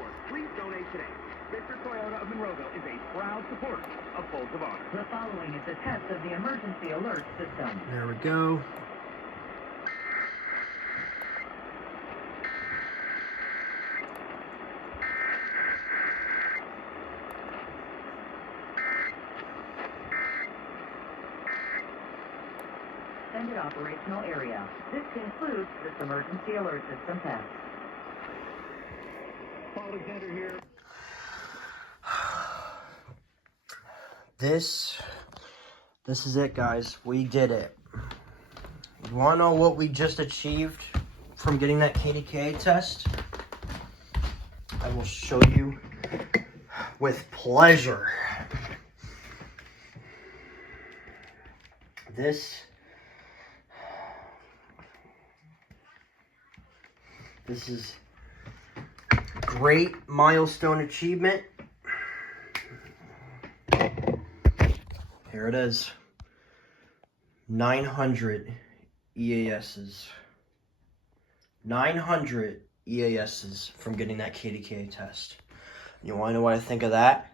or please donate today. Victor Toyota of Monroeville is a proud supporter of Folds of Honor. The following is a test of the emergency alert system. There we go. Extended operational area. This concludes this emergency alert system test. Alexander here. This is it, guys. We did it. You want to know what we just achieved from getting that KDKA test? I will show you with pleasure. This is great milestone achievement. Here it is. 900 EASs. 900 EASs from getting that KDKA test. You want to know what I think of that?